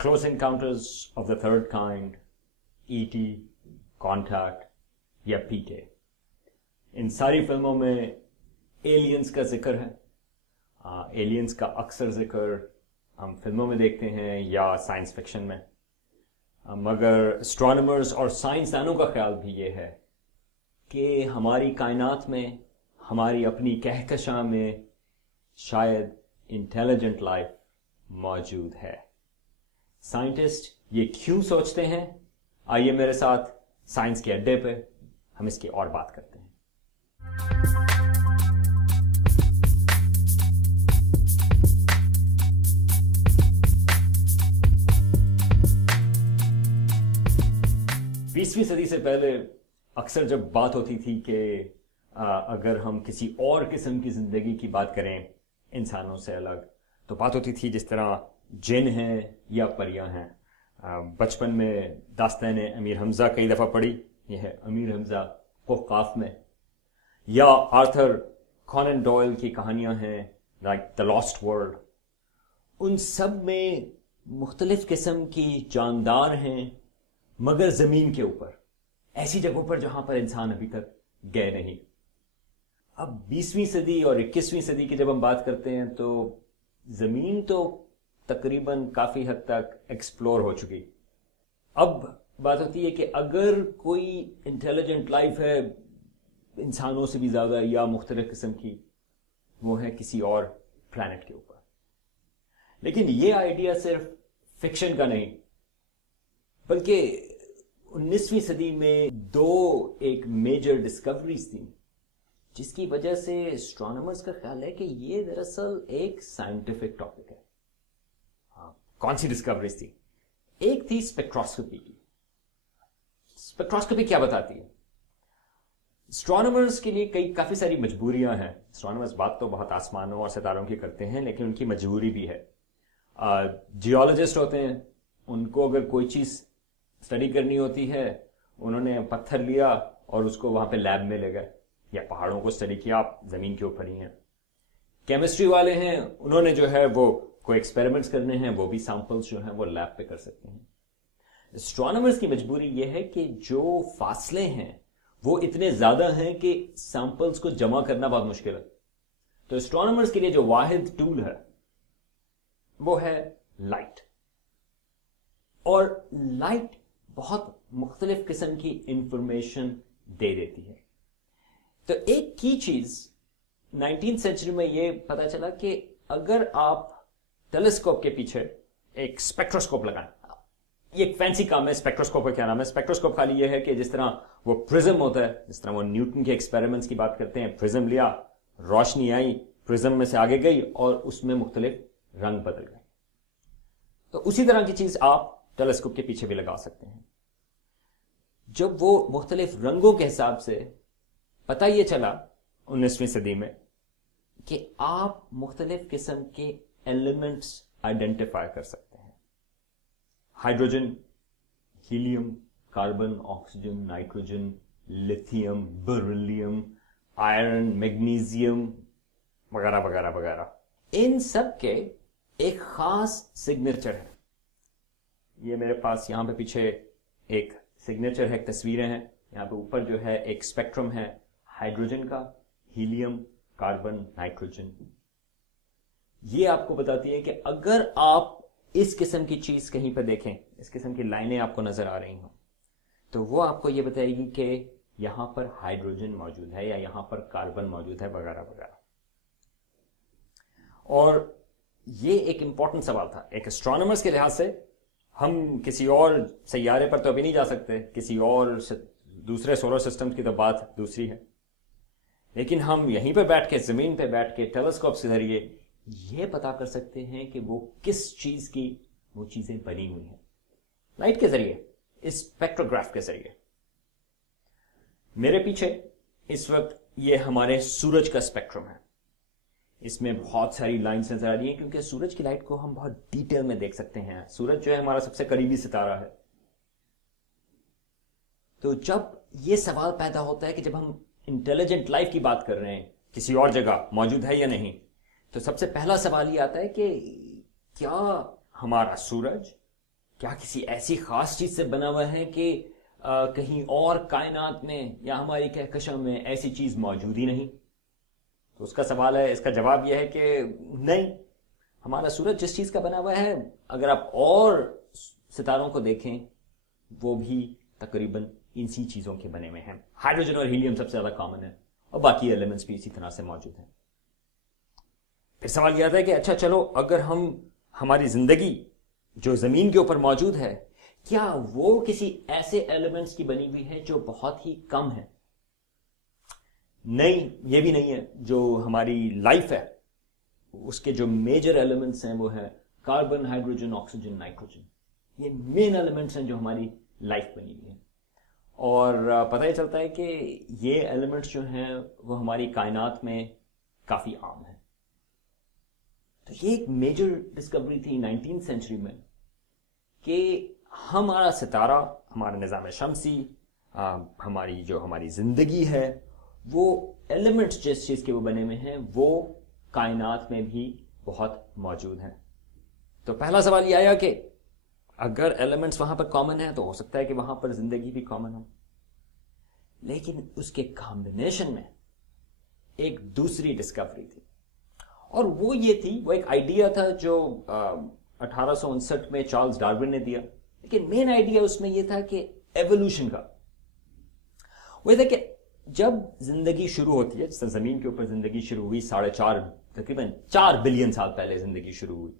Close encounters of the third kind, ET, contact या पीके, इन सारी फिल्मों में एलियंस का जिक्र है। एलियंस का अक्सर जिक्र हम फिल्मों में देखते हैं या साइंस फिक्शन में, मगर एस्ट्रोनॉमर्स और साइंसदानों का ख्याल भी ये है कि हमारी कायनात में, हमारी अपनी कहकशां में शायद इंटेलिजेंट लाइफ मौजूद है। साइंटिस्ट ये क्यों सोचते हैं? आइए मेरे साथ साइंस के अड्डे पे हम इसकी और बात करते हैं। 20वीं सदी से पहले अक्सर जब बात होती थी कि अगर हम किसी और किस्म की जिंदगी की बात करें इंसानों से अलग, तो बात होती थी जिस तरह जिन हैं या परियां हैं। बचपन में दास्तान अमीर हमजा कई दफ़ा पढ़ी, यह है अमीर हमजा क़ाफ में, या आर्थर कॉनन डॉयल की कहानियां हैं लाइक द लॉस्ट वर्ल्ड। उन सब में मुख्तलिफ किस्म की जानदार हैं, मगर जमीन के ऊपर, ऐसी जगहों पर जहां पर इंसान अभी तक गए नहीं। अब 20वीं सदी और 21वीं सदी की जब हम बात करते हैं तो जमीन तो तकरीबन काफी हद तक एक्सप्लोर हो चुकी। अब बात होती है कि अगर कोई इंटेलिजेंट लाइफ है इंसानों से भी ज्यादा या मुख्तलिफ किस्म की, वो है किसी और प्लैनेट के ऊपर। लेकिन ये आइडिया सिर्फ फिक्शन का नहीं, बल्कि 19वीं सदी में दो एक मेजर डिस्कवरीज थी जिसकी वजह से एस्ट्रोनॉमर्स का ख्याल है कि ये दरअसल एक साइंटिफिक टॉपिक है। कौन सी डिस्कवरीज थी? एक थी स्पेक्ट्रोस्कोपी की। स्पेक्ट्रोस्कोपी क्या बताती है? एस्ट्रोनॉमर्स के लिए काफी सारी मजबूरियां हैं। एस्ट्रोनॉमर्स बात तो बहुत आसमानों और सितारों की करते हैं, लेकिन उनकी मजबूरी भी है। जियोलॉजिस्ट होते हैं, उनको अगर कोई चीज स्टडी करनी होती है, उन्होंने पत्थर लिया और उसको वहां पे लैब में ले गए, या पहाड़ों को स्टडी किया, आप जमीन के ऊपर ही हैं। केमिस्ट्री वाले हैं, उन्होंने जो है वो कोई एक्सपेरिमेंट्स करने हैं, वो भी सैंपल्स जो हैं वो लैब पे कर सकते हैं। एस्ट्रोनॉमर्स की मजबूरी ये है कि जो फासले हैं वो इतने ज्यादा हैं कि सैंपल्स को जमा करना बहुत मुश्किल है। तो एस्ट्रोनॉमर्स के लिए जो वाहिद टूल है वो है लाइट। और लाइट बहुत मुख्तलिफ किस्म की इंफॉर्मेशन दे देती है। तो एक की चीज 19th सेंचुरी में यह पता चला कि अगर आप टेलीस्कोप के पीछे एक स्पेक्ट्रोस्कोप लगाएं, ये एक फैंसी काम है। स्पेक्ट्रोस्कोप का क्या नाम है? स्पेक्ट्रोस्कोप खाली ये है कि जिस तरह वो प्रिज्म होता है, जिस तरह वो न्यूटन के एक्सपेरिमेंट्स की बात करते हैं, प्रिज्म लिया, रोशनी आई, प्रिज्म में से आगे गई और उसमें मुख्तलिफ रंग बदल गए। तो उसी तरह की चीज आप टेलीस्कोप के पीछे भी लगा सकते हैं। जब वो मुख्तलिफ रंगों के हिसाब से पता ये चला 19वीं सदी में कि आप मुख्तलिफ किस्म के एलिमेंट्स आइडेंटिफाई कर सकते हैं। Hydrogen, helium, carbon, oxygen, nitrogen, lithium, beryllium, iron, magnesium वगैरह वगैरह वगैरह। इन सब के एक खास सिग्नेचर है। ये मेरे पास यहां पे पीछे एक सिग्नेचर है, तस्वीरें हैं। यहां पे ऊपर जो है एक स्पेक्ट्रम है हाइड्रोजन का, हीलियम, कार्बन, नाइट्रोजन। ये आपको बताती है कि अगर आप इस किस्म की चीज कहीं पर देखें, इस किस्म की लाइनें आपको नजर आ रही हो, तो वो आपको ये बताएगी कि यहां पर हाइड्रोजन मौजूद है या यहां पर कार्बन मौजूद है वगैरह वगैरह। और ये एक इंपॉर्टेंट सवाल था एक एस्ट्रोनॉमर्स के लिहाज से। हम किसी और सैयारे पर तो अभी नहीं जा सकते, किसी और दूसरे सोलर सिस्टम की तो बात दूसरी है, लेकिन हम यहीं पर बैठ के, जमीन पे बैठ के टेलीस्कोप के जरिए ये पता कर सकते हैं कि वो किस चीज की वो चीजें बनी हुई हैं, लाइट के जरिए, इस स्पेक्ट्रोग्राफ के जरिए। मेरे पीछे इस वक्त ये हमारे सूरज का स्पेक्ट्रम है। इसमें बहुत सारी लाइन्स नजर आ रही हैं क्योंकि सूरज की लाइट को हम बहुत डिटेल में देख सकते हैं। सूरज जो है हमारा सबसे करीबी सितारा है। तो जब ये सवाल पैदा होता है कि जब हम इंटेलिजेंट लाइफ की बात कर रहे हैं, किसी और जगह मौजूद है या नहीं, तो सबसे पहला सवाल ये आता है कि क्या हमारा सूरज کیا کسی ایسی خاص چیز سے بنا ہوا ہے کہ کہیں اور کائنات میں یا ہماری کہکشاں میں ایسی چیز موجود ہی نہیں؟ تو اس کا سوال ہے، اس کا جواب یہ ہے کہ نہیں، ہمارا سورج جس چیز کا بنا ہوا ہے، اگر آپ اور ستاروں کو دیکھیں وہ بھی تقریباً اسی چیزوں کے بنے ہوئے ہیں. ہائیڈروجن اور ہیلیم سب سے زیادہ کامن ہے، اور باقی ایلیمنٹس بھی اسی طرح سے موجود ہیں. پھر سوال یہ آتا ہے کہ اچھا چلو، اگر ہماری زندگی جو زمین کے اوپر موجود ہے، کیا وہ کسی ایسے ایلیمنٹس کی بنی ہوئی ہے جو بہت ہی کم ہے؟ نہیں، یہ بھی نہیں ہے. جو ہماری لائف ہے اس کے جو میجر ایلیمنٹس ہیں وہ ہے کاربن، ہائیڈروجن، آکسیجن، نائٹروجن. یہ مین ایلیمنٹس ہیں جو ہماری لائف بنی ہوئی ہے. اور پتہ ہی چلتا ہے کہ یہ ایلیمنٹس جو ہیں وہ ہماری کائنات میں کافی عام ہیں. تو یہ ایک میجر ڈسکوری تھی 19 سینچری میں کہ ہمارا ستارہ، ہمارا نظام شمسی، ہماری زندگی ہے، وہ ایلیمنٹس جس چیز کے وہ بنے ہوئے ہیں وہ کائنات میں بھی بہت موجود ہیں. تو پہلا سوال یہ آیا کہ اگر ایلیمنٹس وہاں پر کامن ہیں تو ہو سکتا ہے کہ وہاں پر زندگی بھی کامن ہو. لیکن اس کے کمبینیشن میں ایک دوسری ڈسکوری تھی، اور وہ یہ تھی، وہ ایک آئیڈیا تھا جو 1859 میں چارلز ڈارون نے دیا. لیکن مین آئیڈیا اس میں یہ تھا کہ ایوولوشن کا. وہ یہ تھا کہ جب زندگی شروع ہوتی ہے، جس طرح زمین کے اوپر زندگی شروع ہوئی تقریباً 4 بلین سال پہلے زندگی شروع ہوئی،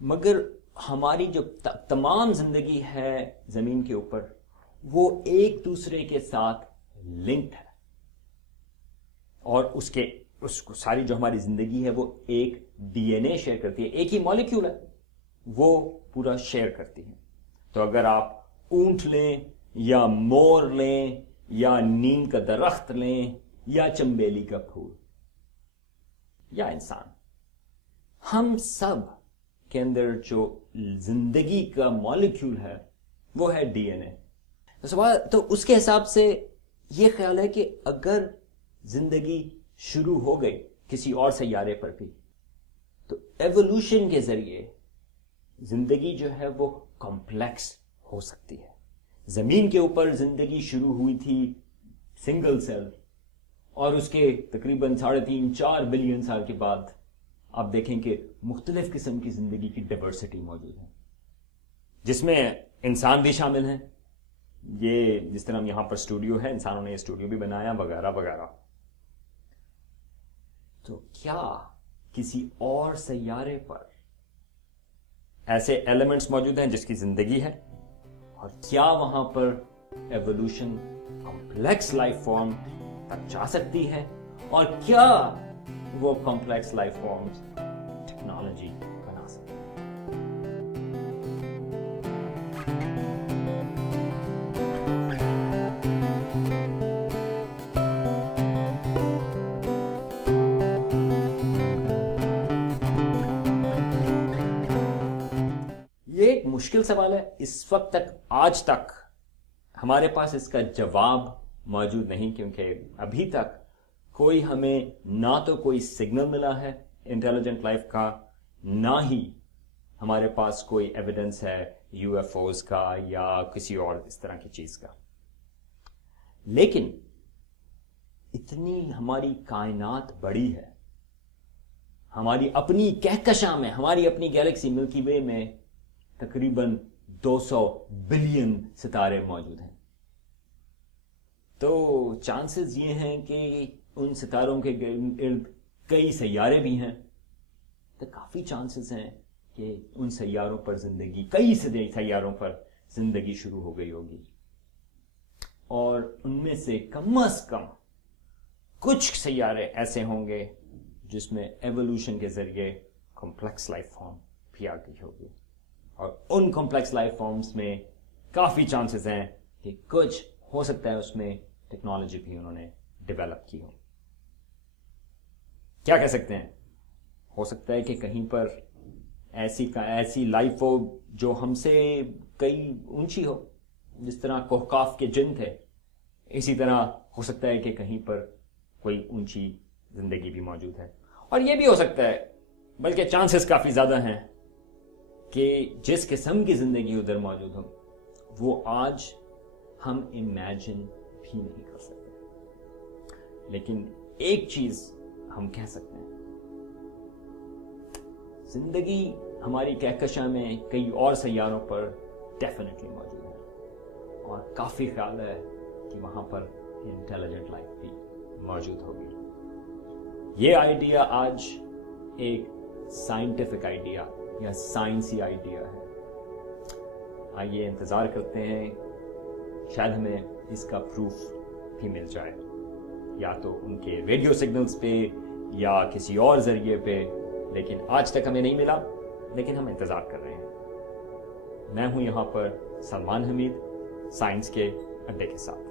مگر ہماری جو تمام زندگی ہے زمین کے اوپر وہ ایک دوسرے کے ساتھ لنکڈ ہے، اور اس کو ساری جو ہماری زندگی ہے وہ ایک ڈی این اے شیئر کرتی ہے، ایک ہی مالیکیول ہے وہ پورا شیئر کرتی ہے. تو اگر آپ اونٹ لیں یا مور لیں یا نیم کا درخت لیں یا چمبیلی کا پھول یا انسان، ہم سب کے اندر جو زندگی کا مالیکیول ہے وہ ہے ڈی این اے. تو اس کے حساب سے یہ خیال ہے کہ اگر زندگی شروع ہو گئی کسی اور سیارے پر بھی تو ایوولوشن کے ذریعے زندگی جو ہے وہ کمپلیکس ہو سکتی ہے. زمین کے اوپر زندگی شروع ہوئی تھی سنگل سیل، اور اس کے تقریباً 3.5-4 بلین سال کے بعد آپ دیکھیں کہ مختلف قسم کی زندگی کی ڈائیورسٹی موجود ہے، جس میں انسان بھی شامل ہیں. یہ جس طرح ہم یہاں پر اسٹوڈیو ہے، انسانوں نے یہ اسٹوڈیو بھی بنایا وغیرہ وغیرہ. تو کیا کسی اور سیارے پر ایسے ایلیمنٹس موجود ہیں جس کی زندگی ہے، اور کیا وہاں پر ایوولوشن کمپلیکس لائف فارم تک جا سکتی ہے، اور کیا وہ کمپلیکس لائف فارمز ٹیکنالوجی بنا سکتے ہیں؟ یہ ایک مشکل سوال ہے. اس وقت تک، آج تک ہمارے پاس اس کا جواب موجود نہیں، کیونکہ ابھی تک کوئی ہمیں نہ تو کوئی سگنل ملا ہے انٹیلیجنٹ لائف کا، نہ ہی ہمارے پاس کوئی ایویڈنس ہے یو ایف اوز کا یا کسی اور اس طرح کی چیز کا. لیکن اتنی ہماری کائنات بڑی ہے، ہماری اپنی کہکشاں میں، ہماری اپنی گیلیکسی ملکی وے میں تقریباً 200 بلین ستارے موجود ہیں. تو چانسز یہ ہیں کہ ان ستاروں کے ارد کئی سیارے بھی ہیں، تو کافی چانسز ہیں کہ ان سیاروں پر زندگی، کئی سیاروں پر زندگی شروع ہو گئی ہوگی، اور ان میں سے کم از کم کچھ سیارے ایسے ہوں گے جس میں ایوولوشن کے ذریعے کمپلیکس لائف فارم بھی آ گئی ہوگی. اور ان کمپلیکس لائف فارمز میں کافی چانسز ہیں کہ کچھ ہو سکتا ہے اس میں ٹیکنالوجی بھی انہوں نے ڈیولپ کی ہو. کیا کہہ سکتے ہیں؟ ہو سکتا ہے کہ کہیں پر ایسی لائف ہو جو ہم سے کئی اونچی ہو، جس طرح کوہکاف کے جن تھے، اسی طرح ہو سکتا ہے کہ کہیں پر کوئی اونچی زندگی بھی موجود ہے. اور یہ بھی ہو سکتا ہے، بلکہ چانسز کافی زیادہ ہیں کہ جس قسم کی زندگی ادھر موجود ہو وہ آج ہم امیجن بھی نہیں کر سکتے. لیکن ایک چیز ہم کہہ سکتے ہیں، زندگی ہماری کہکشاں میں کئی اور سیاروں پر ڈیفینیٹلی موجود ہے، اور کافی خیال ہے کہ وہاں پر انٹیلیجنٹ لائف بھی موجود ہوگی. یہ آئیڈیا آج ایک سائنٹیفک آئیڈیا یا سائنسی آئیڈیا ہے. آئیے انتظار کرتے ہیں، شاید ہمیں اس کا پروف بھی مل جائے، یا تو ان کے ریڈیو سگنلز پہ یا کسی اور ذریعے پہ. لیکن آج تک ہمیں نہیں ملا، لیکن ہم انتظار کر رہے ہیں. میں ہوں یہاں پر سلمان حمید، سائنس کے اڈے کے ساتھ.